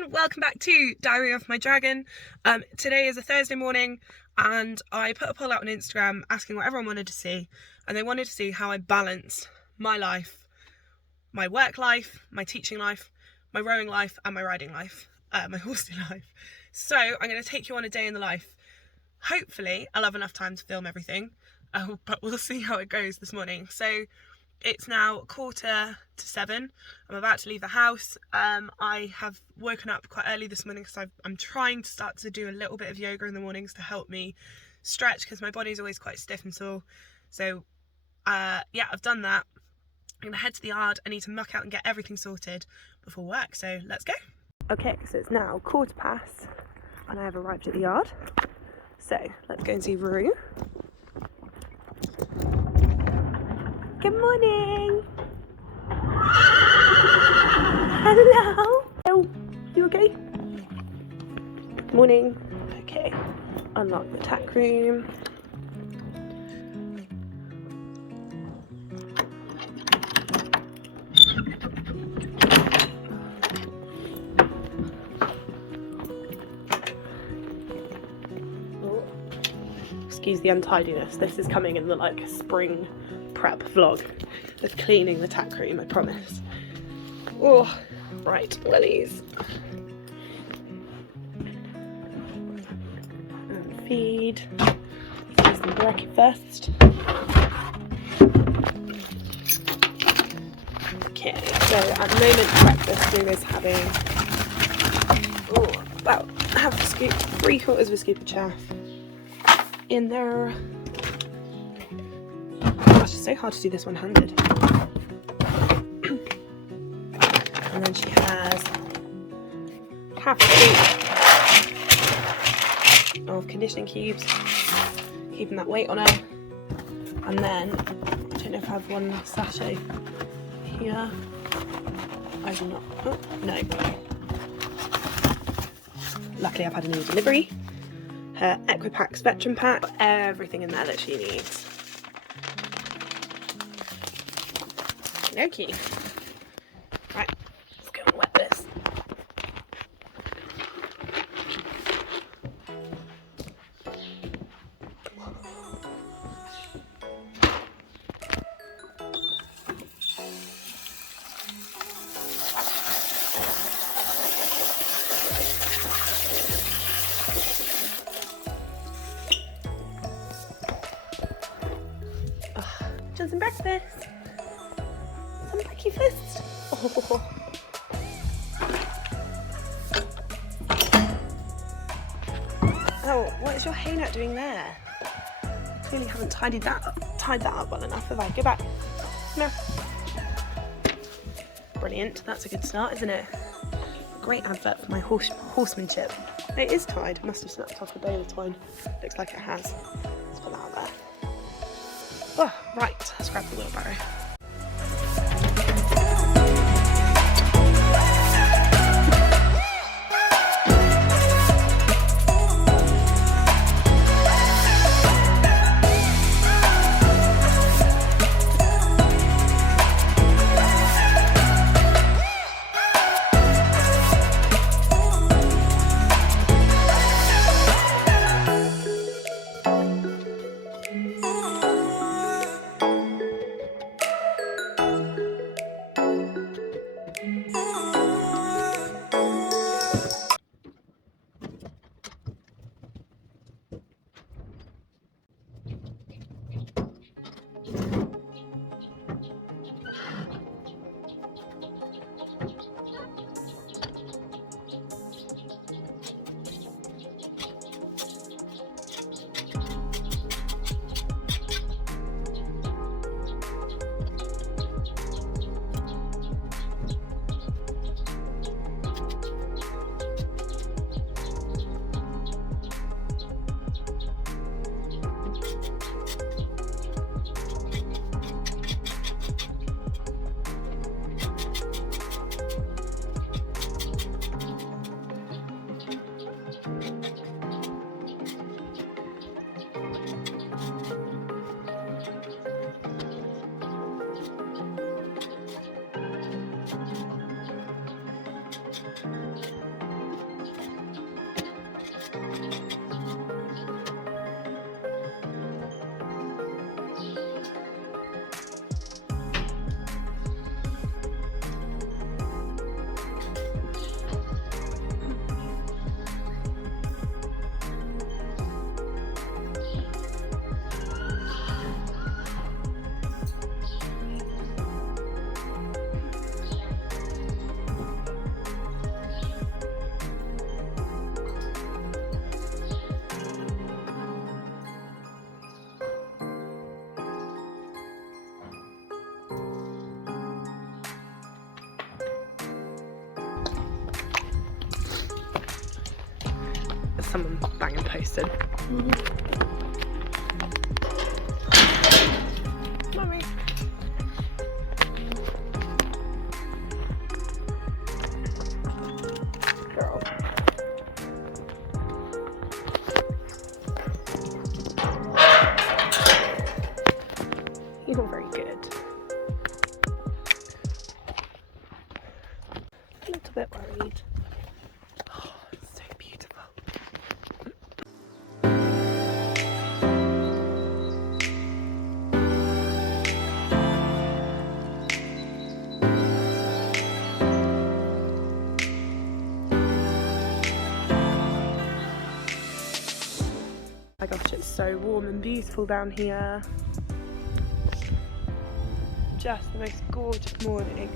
everyone, welcome back to Diary of My Dragon. Today is a Thursday morning and I put a poll out on Instagram asking what everyone wanted to see, and they wanted to see how I balance my life, my work life, my teaching life, my rowing life and my riding life, my horsey life. So I'm going to take you on a day in the life. Hopefully I'll have enough time to film everything, but we'll see how it goes this morning. So it's now 6:45. I'm about to leave the house. I have woken up quite early this morning because I'm trying to start to do a little bit of yoga in the mornings to help me stretch because my body's always quite stiff and sore. So yeah, I've done that. I'm gonna head to the yard. I need to muck out and get everything sorted before work, so let's go. Okay, so it's now 15:15 and I have arrived at the yard. So let's go and see Roo. Good morning. Hello. Oh, you okay? Morning. Okay. Unlock the tack room. Oh. Excuse the untidiness. This is coming in the spring prep vlog with cleaning the tack room, I promise. Oh, right, wellies. And feed. Let's do some breakfast. Okay, so at the moment breakfast Roo is having about half a scoop, 3/4 of a scoop of chaff in there. Gosh, it's so hard to do this one-handed. And then she has half a scoop of conditioning cubes, keeping that weight on her. And then, I don't know if I have one sachet here. I do not. Oh, no. Luckily I've had a new delivery. Her Equipax Veteran Pack, everything in there that she needs. Okay. Right, let's go and wet this. Done some breakfast. Some breakfast. Oh. Oh, what is your hay net doing there? I clearly haven't tied that up well enough, have I? Go back. No. Brilliant. That's a good start, isn't it? Great advert for my horsemanship. It is tied. Must have snapped off a bale of twine. Looks like it has. Let's put that out there. Oh, right. Let's grab the wheelbarrow. someone banging posted. Mummy. Girl. You're not very good. A little bit worried. Oh, it's so beautiful. Oh my gosh, it's so warm and beautiful down here. Just the most gorgeous morning.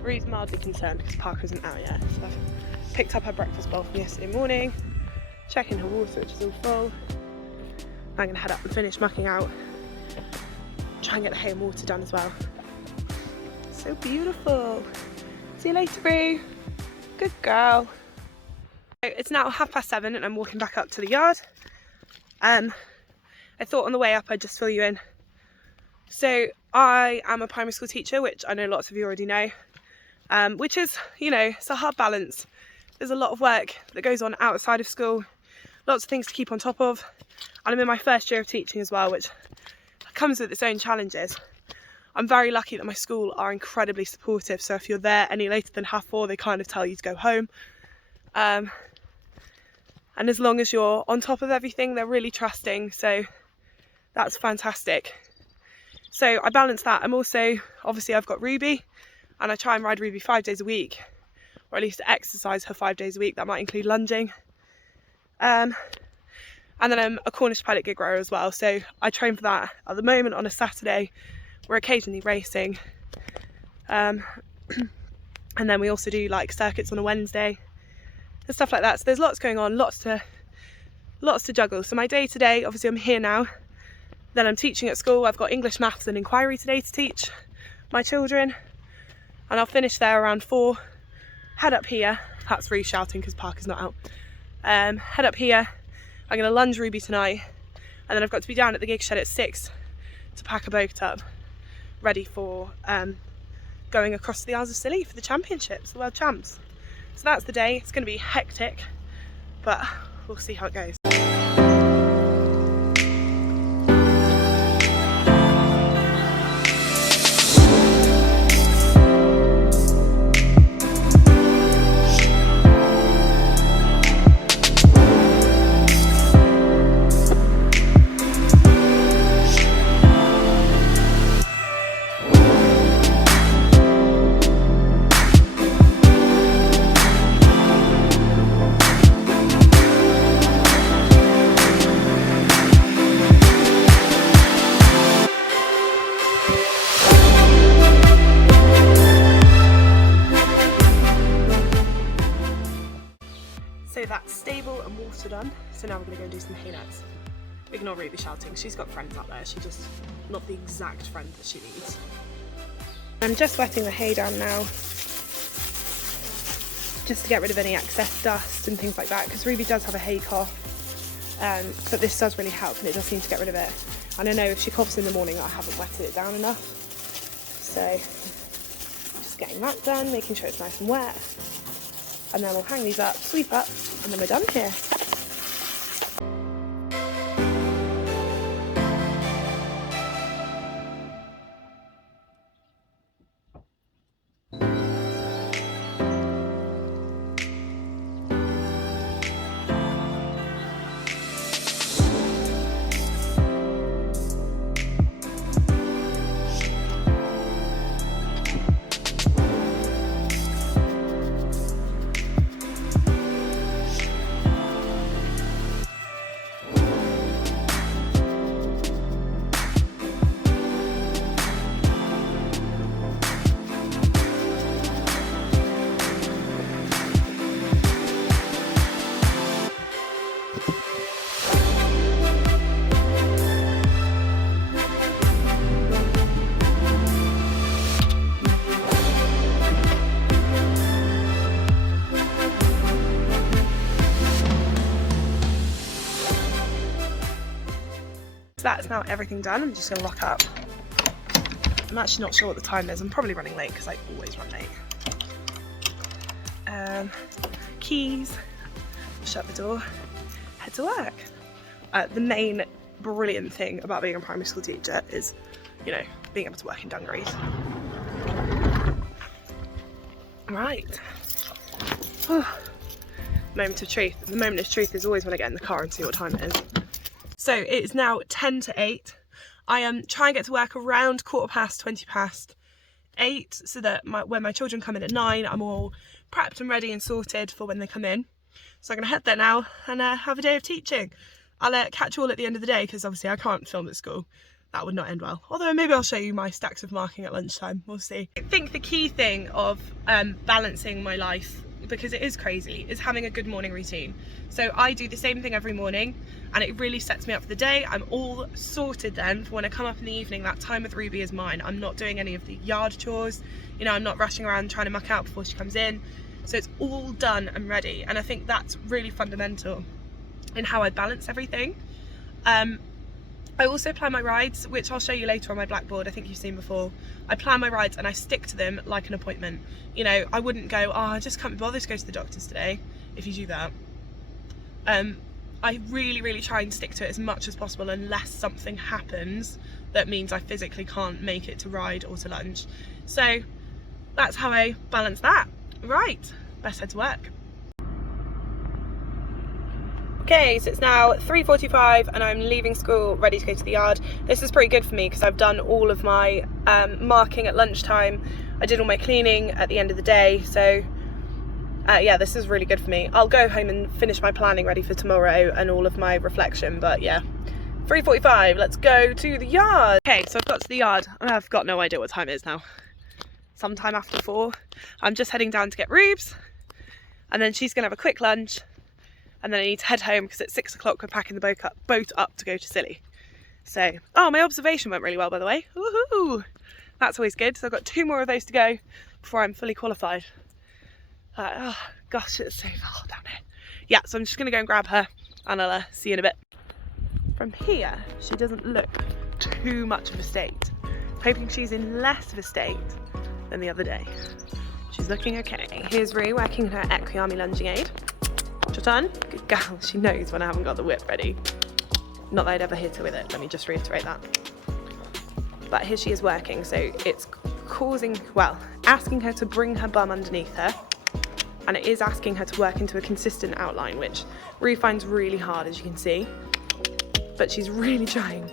Ree's mildly concerned because Parker isn't out yet, so I've picked up her breakfast bowl from yesterday morning, checking her water, which is all full. I'm going to head up and finish mucking out, try and get the hay and water done as well. So beautiful. See you later, Ree. Good girl. It's now 7:30 and I'm walking back up to the yard. I thought on the way up I'd just fill you in. So I am a primary school teacher, which I know lots of you already know, which is, you know, it's a hard balance. There's a lot of work that goes on outside of school, lots of things to keep on top of, and I'm in my first year of teaching as well, which comes with its own challenges. I'm very lucky that my school are incredibly supportive, so if you're there any later than 4:30, they kind of tell you to go home. And as long as you're on top of everything, they're really trusting, so that's fantastic. So I balance that. I'm also, obviously I've got Ruby, and I try and ride Ruby 5 days a week, or at least exercise her 5 days a week. That might include lunging. And then I'm a Cornish pilot gig rower as well, so I train for that at the moment on a Saturday. We're occasionally racing. And then we also do like circuits on a Wednesday and stuff like that. So there's lots going on, lots to juggle. So my day today, obviously I'm here now. Then I'm teaching at school. I've got English, maths and inquiry today to teach my children. And I'll finish there around 4. Head up here. That's Ree shouting because Parker's not out. Head up here. I'm going to lunge Ruby tonight. And then I've got to be down at the gig shed at 6 to pack a boat up, ready for going across to the Isles of Scilly for the championships, the world champs. So that's the day. It's going to be hectic, but we'll see how it goes. So that's stable and water done, so now we're going to go and do some hay nets. Ignore Ruby shouting, she's got friends out there, she's just not the exact friend that she needs. I'm just wetting the hay down now, just to get rid of any excess dust and things like that, because Ruby does have a hay cough, but this does really help and it does seem to get rid of it. And I know if she coughs in the morning I haven't wetted it down enough, so just getting that done, making sure it's nice and wet. And then we'll hang these up, sweep up, and then we're done here. that's now everything done. I'm just going to lock up. I'm actually not sure what the time is. I'm probably running late because I always run late. Keys, shut the door, head to work. The main brilliant thing about being a primary school teacher is, you know, being able to work in dungarees. Right. Moment of truth. The moment of truth is always when I get in the car and see what time it is. So it is now 10 to 8. I am trying to get to work around 20 past 8 so that when my children come in at 9, I'm all prepped and ready and sorted for when they come in. So I'm going to head there now and have a day of teaching. I'll catch you all at the end of the day because obviously I can't film at school. That would not end well. Although maybe I'll show you my stacks of marking at lunchtime. We'll see. I think the key thing of balancing my life, because it is crazy, is having a good morning routine. So I do the same thing every morning and it really sets me up for the day. I'm all sorted then for when I come up in the evening. That time with Ruby is mine. I'm not doing any of the yard chores. You know, I'm not rushing around trying to muck out before she comes in. So it's all done and ready. And I think that's really fundamental in how I balance everything. I also plan my rides, which I'll show you later on my blackboard. I think you've seen before. I plan my rides and I stick to them like an appointment. You know, I wouldn't go, oh, I just can't be bothered to go to the doctor's today, if you do that. I really try and stick to it as much as possible unless something happens that means I physically can't make it to ride or to lunch. So that's how I balance that. Right, best head to work. Okay, so it's now 3:45 and I'm leaving school ready to go to the yard. This is pretty good for me because I've done all of my marking at lunchtime. I did all my cleaning at the end of the day, so yeah, this is really good for me. I'll go home and finish my planning ready for tomorrow and all of my reflection, but yeah. 3:45, let's go to the yard. Okay, so I've got to the yard and I've got no idea what time it is now. Sometime after 4. I'm just heading down to get Rubes and then she's gonna have a quick lunch. And then I need to head home because at 6 o'clock we're packing the boat up to go to Scilly. So, oh, my observation went really well, by the way. Woohoo! That's always good. So I've got 2 more of those to go before I'm fully qualified. Oh, gosh, it's so far down here. Yeah, so I'm just going to go and grab her and I'll see you in a bit. From here, she doesn't look too much of a state. I'm hoping she's in less of a state than the other day. She's looking okay. Here's Rue working her Equiarmy lunging aid. Your turn. Good girl. She knows when I haven't got the whip ready. Not that I'd ever hit her with it, let me just reiterate that. But here she is working, so it's causing, well, asking her to bring her bum underneath her, and it is asking her to work into a consistent outline, which Rue finds really hard, as you can see. But she's really trying.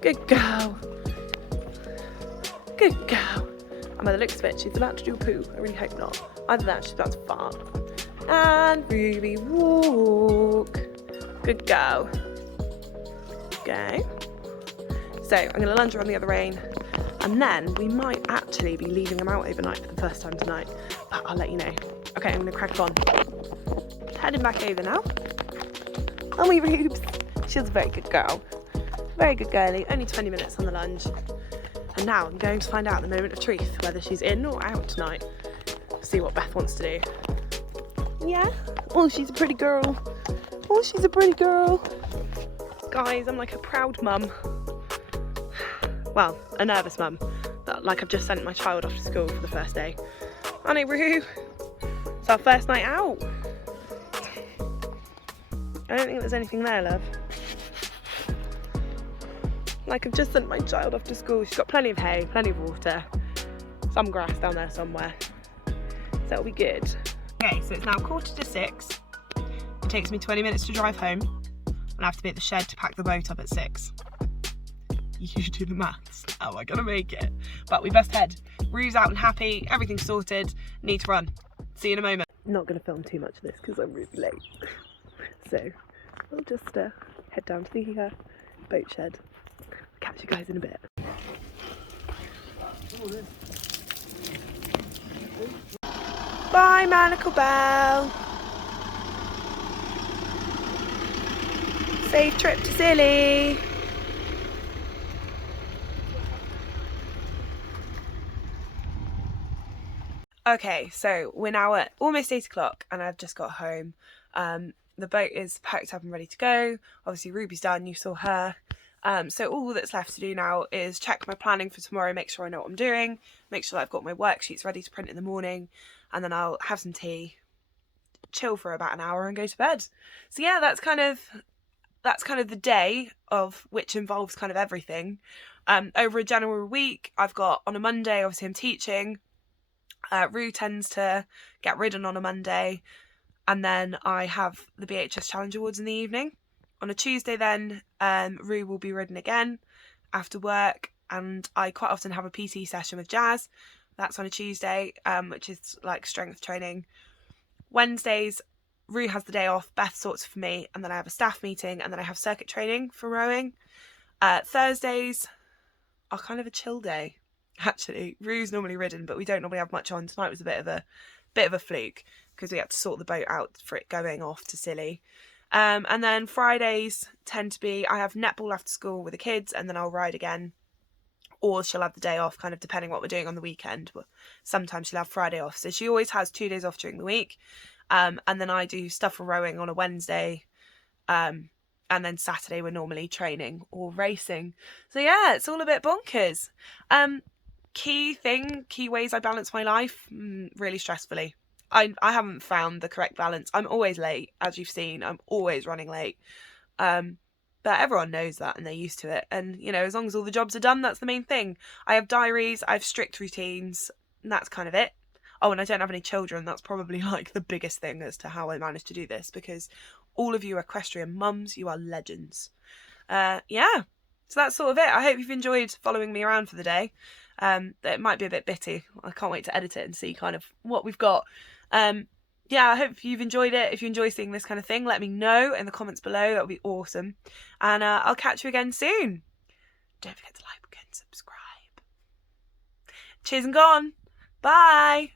Good girl. Good girl. And by the looks of it, she's about to do a poo. I really hope not. Either that, she's about to fart. And Ruby, walk. Good girl. Okay. So I'm going to lunge her on the other rein, and then we might actually be leaving them out overnight for the first time tonight, but I'll let you know. Okay, I'm going to crack on. Heading back over now. Oh, my Rubes. She's a very good girl. Very good girlie. Only 20 minutes on the lunge. And now I'm going to find out the moment of truth, whether she's in or out tonight. See what Beth wants to do. Yeah? Oh, she's a pretty girl. Oh, she's a pretty girl. Guys, I'm like a proud mum. Well, a nervous mum. Like I've just sent my child off to school for the first day. Aren't Roo? It's our first night out. I don't think there's anything there, love. Like I've just sent my child off to school. She's got plenty of hay, plenty of water. Some grass down there somewhere. So that'll be good. Okay, so it's now 6:15. It takes me 20 minutes to drive home, and I have to be at the shed to pack the boat up at 6. You do the maths. How am I gonna make it? But we best head. Rue's out and happy, everything's sorted, need to run. See you in a moment. Not gonna film too much of this because I'm really late. So I'll just head down to the boat shed. Catch you guys in a bit. Bye, Manacle Bell. Safe trip to Scilly. Okay, so we're now at almost 8 o'clock and I've just got home. The boat is packed up and ready to go. Obviously Ruby's done, you saw her. So all that's left to do now is check my planning for tomorrow, make sure I know what I'm doing, make sure that I've got my worksheets ready to print in the morning, and then I'll have some tea, chill for about an hour and go to bed. So yeah, that's kind of the day, of which involves kind of everything. Over a general week, I've got, on a Monday, obviously I'm teaching. Rue tends to get ridden on a Monday, and then I have the BHS Challenge Awards in the evening. On a Tuesday then, Rue will be ridden again after work, and I quite often have a PT session with Jazz. That's on a Tuesday, which is like strength training. Wednesdays, Rue has the day off, Beth sorts for me, and then I have a staff meeting, and then I have circuit training for rowing. Thursdays are kind of a chill day, actually. Rue's normally ridden, but we don't normally have much on. Tonight was a bit of a fluke because we had to sort the boat out for it going off to Scilly. And then Fridays tend to be, I have netball after school with the kids, and then I'll ride again. Or she'll have the day off, kind of depending what we're doing on the weekend. But sometimes she'll have Friday off. So she always has 2 days off during the week. And then I do stuff for rowing on a Wednesday. And then Saturday we're normally training or racing. So yeah, it's all a bit bonkers. Key ways I balance my life, really stressfully. I haven't found the correct balance. I'm always late, as you've seen. I'm always running late. But everyone knows that and they're used to it. And, you know, as long as all the jobs are done, that's the main thing. I have diaries, I have strict routines, and that's kind of it. Oh, and I don't have any children. That's probably like the biggest thing as to how I managed to do this, because all of you equestrian mums, you are legends. Yeah, so that's sort of it. I hope you've enjoyed following me around for the day. It might be a bit bitty. I can't wait to edit it and see kind of what we've got. Yeah, I hope you've enjoyed it. If you enjoy seeing this kind of thing, let me know in the comments below. That would be awesome. And I'll catch you again soon. Don't forget to like and subscribe. Cheers and gone. Bye.